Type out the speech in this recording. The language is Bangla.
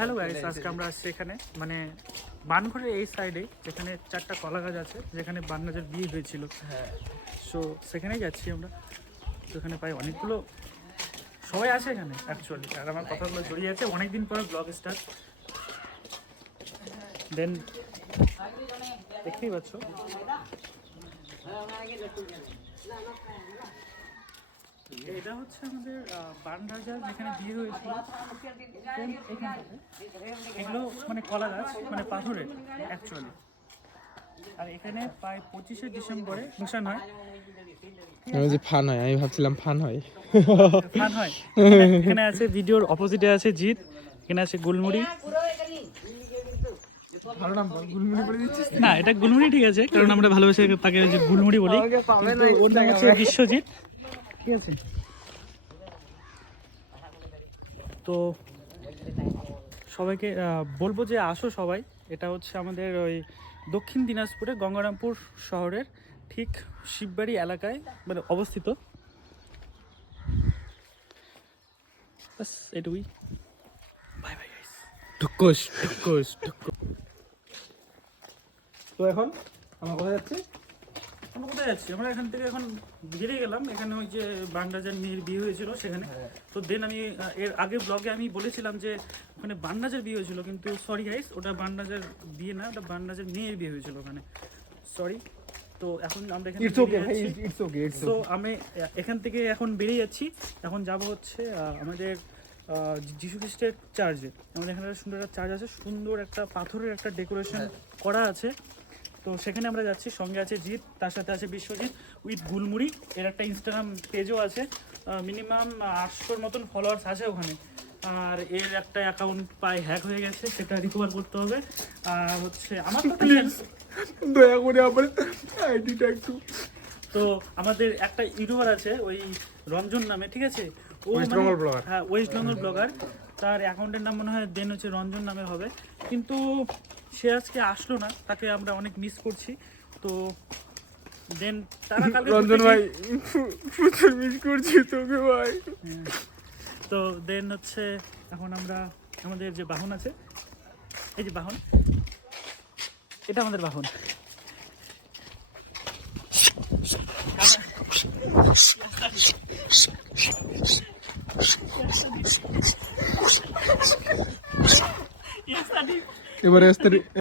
হ্যালো গাইস, আজকে আমরা আসছি এখানে মানে বানঘরের এই সাইডে যেখানে 4টা কলা গাছ আছে, যেখানে বানরাজের বিয়ে হয়েছিল। সো সেখানেই যাচ্ছি আমরা। তো এখানে প্রায় অনেকগুলো সবাই আছে এখানে অ্যাকচুয়ালি, আর আমার কথাগুলো জড়িয়ে আছে। অনেকদিন পর ব্লগ স্টার্ট। দেন দেখতেই পাচ্ছ এটা হচ্ছে আমাদের বানরাজার যেখানে বিয়ে হয়েছিল। এগুলো মানে কলা গাছ, মানে পাথরের অ্যাকচুয়ালি। আর এখানে প্রায় 25শে ডিসেম্বরে ফাংশন হয়। আমি যে ফান হয়, আমি ভাবছিলাম ফান হয়। ফান হয়। এখানে আছে ভিডিওর অপোজিটে আছে জিৎ, এখানে আছে গুলমুড়ি। ভালো নাম বল, গুলমুড়ি বলে দিচ্ছিস। না, এটা গুলমুড়ি ঠিক আছে, কারণ আমরা ভালোবেসে তাকে যে গুলমুড়ি বলি। কিন্তু ওর নাম হচ্ছে বিশ্বজিৎ, ঠিক আছে। তো সবাইকে বলবো যে আসো সবাই। এটা হচ্ছে আমাদের ওই দক্ষিণ দিনাজপুরে গঙ্গারামপুর শহরের ঠিক শিববাড়ি এলাকায় মানে অবস্থিত। বাস এটুকুই। Bye bye guys. ঢুকোস ঢুকোস। তো এখন আমরা কোথায় যাচ্ছি? আমরা এখান থেকে এখন বেরিয়ে গেলাম। এখানে ওই যে বানরাজার মেয়ের বিয়ে হয়েছিল সেখানে। তো দেন আমি এর আগের ব্লগে আমি বলেছিলাম যে ওখানে বানরাজার বিয়ে হয়েছিল, কিন্তু সরি গাইস, ওটা বানরাজার বিয়ে না, ওটা বানরাজার মেয়ের বিয়ে হয়েছিল ওখানে। সরি। তো এখন আমরা এখানে তো আমি এখান থেকে এখন বেরিয়ে যাচ্ছি। এখন যাব হচ্ছে আমাদের যীশু খ্রিস্টের চার্চে। আমাদের এখানে একটা সুন্দর একটা চার্চ আছে, সুন্দর একটা পাথরের একটা ডেকোরেশন করা আছে। তো সেখানে আমরা যাচ্ছি। সঙ্গে আছে জিৎ, তার সাথে আছে বিশ্বজিৎ উইথ গুলমুড়ি। এর একটা ইনস্টাগ্রাম পেজও আছে, মিনিমাম 800-র মতন ফলোয়ার্স আছে ওখানে। আর এর একটা অ্যাকাউন্ট প্রায় হ্যাক হয়ে গেছে, সেটা রিকভার করতে হবে। আর হচ্ছে আমার তো দয়া করে আমার আইডিটা একটু। তো আমাদের একটা ইউটিউবার আছে ওই রঞ্জন নামে, ঠিক আছে। ও ওয়েস্ট বেঙ্গল ব্লগার। হ্যাঁ, ওয়েস্ট বেঙ্গল ব্লগার। তার অ্যাকাউন্টের নাম মনে হয় দেন হচ্ছে রঞ্জন নামের হবে, কিন্তু সে আজকে আসলো না, তাকে আমরা অনেক মিস করছি। তো দেন তারা কালকে রঞ্জন ভাই প্রচুর মিস করছি তোকে ভাই। তো দেন হচ্ছে এখন আমরা আমাদের যে বাহন আছে, এই যে বাহন, এটা আমাদের বাহন। এবারে